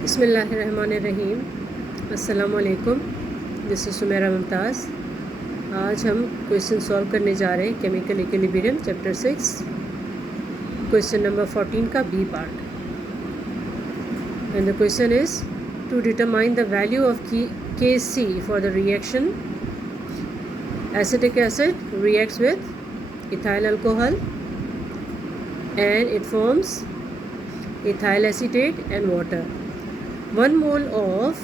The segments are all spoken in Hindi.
बिस्मिल्लाहिर्रहमानिर्रहीम। अस्सलाम वालेकुम। This is Sumera Mumtaz. आज हम क्वेश्चन सॉल्व करने जा रहे हैं chemical equilibrium chapter 6 question number 14 का B part. And the question is to determine the value of Kc for the reaction acetic acid reacts with ethyl alcohol and it forms ethyl acetate and water. 1 mole of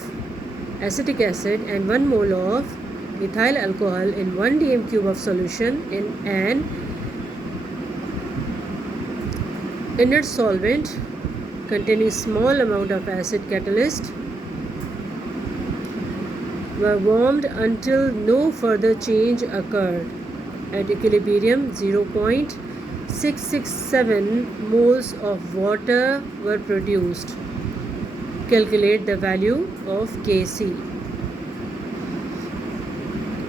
acetic acid and 1 mole of ethyl alcohol in 1 dm cube of solution in an inert solvent containing small amount of acid catalyst were warmed until no further change occurred. At equilibrium 0.667 moles of water were produced. Calculate the value of Kc.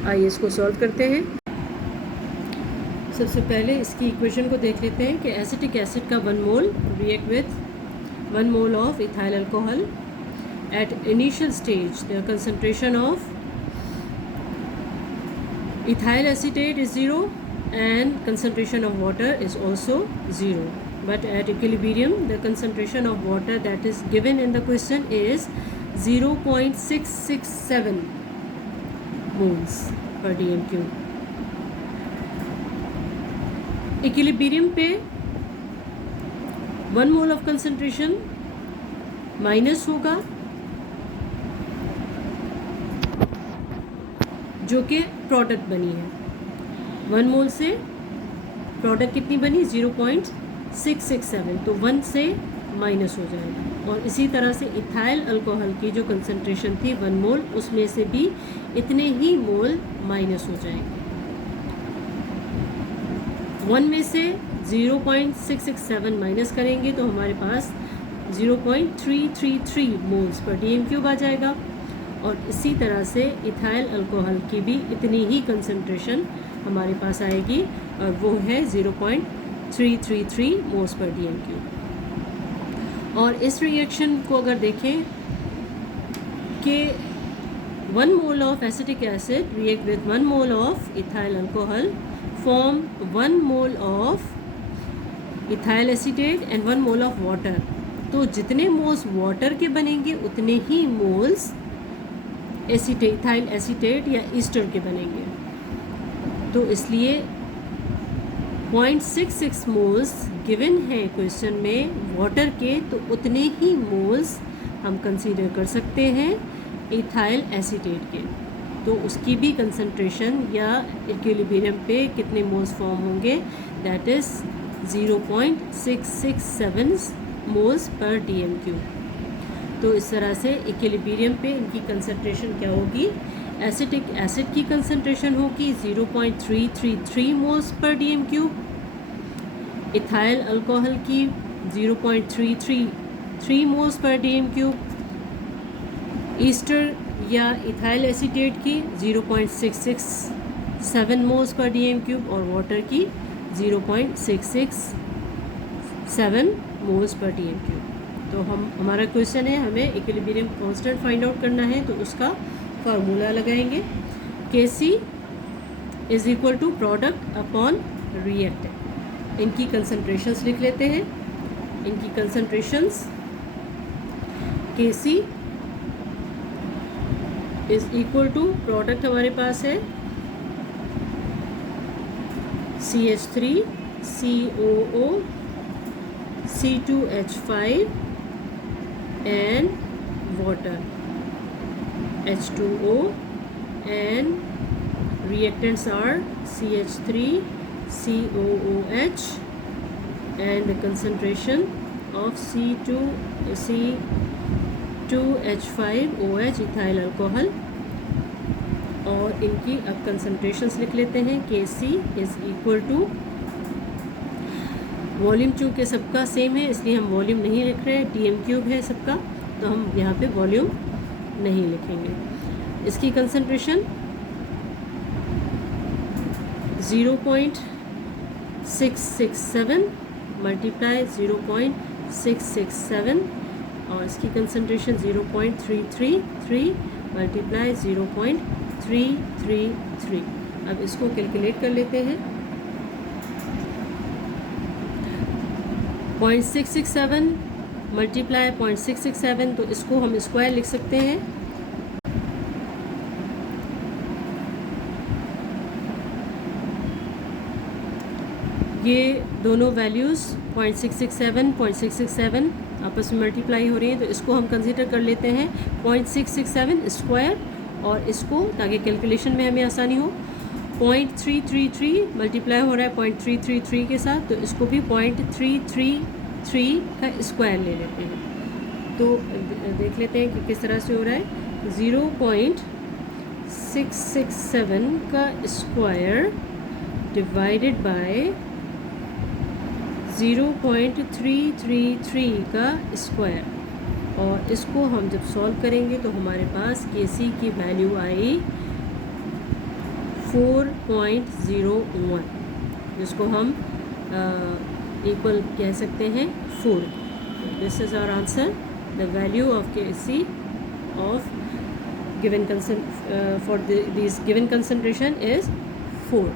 आइए इसको सॉल्व करते हैं। सबसे पहले इसकी इक्वेशन को देख लेते हैं कि एसिटिक एसिड का 1 mole react with 1 mole of ethyl alcohol. At initial stage the concentration of ethyl acetate is 0 and concentration of water is also 0. But at equilibrium the concentration of water that is given in the question is 0.667 moles per dm cube. Equilibrium पे 1 mole of concentration माइनस होगा जो कि प्रोडक्ट बनी है। 1 मोल से प्रोडक्ट कितनी बनी 0.667, तो 1 से माइनस हो जाएगा। और इसी तरह से इथाइल अल्कोहल की जो कंसंट्रेशन थी 1 मोल, उसमें से भी इतने ही मोल माइनस हो जाएंगे। 1 में से 0.667 माइनस करेंगे तो हमारे पास 0.333 मोल्स पर डीएम क्यूब आ जाएगा। और इसी तरह से इथाइल अल्कोहल की भी इतनी ही कंसंट्रेशन हमारे पास आएगी और वो है 0.333 मोल्स पर डीएम क्यूब। और इस रिएक्शन को अगर देखें कि 1 mole of acetic acid react with 1 mole of ethyl alcohol form 1 mole of ethyl acetate and 1 mole of water. तो जितने मोल्स वाटर के बनेंगे उतने ही मोल्स इथाइल एसीटेट या ईस्टर के बनेंगे। तो इसलिए 0.66 मोल्स गिवन है क्वेश्चन में वाटर के, तो उतने ही मोल्स हम कंसीडर कर सकते हैं इथाइल एसीटेट के। तो उसकी भी कंसंट्रेशन या इक्विलिब्रियम पे कितने मोल्स फॉर्म होंगे, that is 0.667 moles per DM cube. तो इस तरह से इक्विलिब्रियम पे इनकी कंसंट्रेशन क्या होगी, एसिटिक एसिड की कंसंट्रेशन होगी 0.333 moles per DM cube, ethyl alcohol की 0.333 moles per DM cube, Easter या इथाइल एसीटेट की 0.667 मोल्स पर डीएम क्यूब और वाटर की 0.667 मोल्स पर डीएम क्यूब। तो हमारा क्वेश्चन है हमें इक्विलिब्रियम कांस्टेंट फाइंड आउट करना है, तो उसका फार्मूला लगाएंगे Kc is equal to product upon reactant. इनकी कंसंट्रेशंस लिख लेते हैं। इनकी concentrations Kc is equal to product हमारे पास है CH3 COO C2H5 and water H2O, and reactants are CH3 COOH and the concentration of C2H5OH ethyl alcohol। और इनकी अब कंसंट्रेशंस लिख लेते हैं। Kc is equal to volume, चूँकि सबका सेम है इसलिए हम वॉल्यूम नहीं लिख रहे हैं, डीएम क्यूब है सबका, तो हम यहाँ पे वॉल्यूम नहीं लिखेंगे। इसकी कंसंट्रेशन 0.667 मल्टीप्लाई 0.667 और इसकी कंसंट्रेशन 0.333 मल्टीप्लाई 0.333। अब इसको कैलकुलेट कर लेते हैं। 0.667 मल्टीप्लाई 0.667, तो इसको हम स्क्वायर लिख सकते हैं। ये दोनों वैल्यूज़ 0.667 आपस में मल्टीप्लाई हो रही हैं, तो इसको हम कंसीडर कर लेते हैं 0.667 स्क्वायर, और इसको ताकि कैलकुलेशन में हमें आसानी हो 0.333 मल्टीप्लाई हो रहा है 0.333 के साथ, तो इसको भी 0.333 का स्क्वायर ले लेते हैं। तो देख लेते हैं कि किस तरह से हो रहा है। 0.667 का स्क्वायर डिवाइडेड बाय 0.333 का स्क्वायर, और इसको हम जब सॉल्व करेंगे तो हमारे पास Kc की वैल्यू आई 4.01, जिसको हम इक्वल कह सकते हैं 4। This is our answer. The value of Kc of given for this given concentration is 4।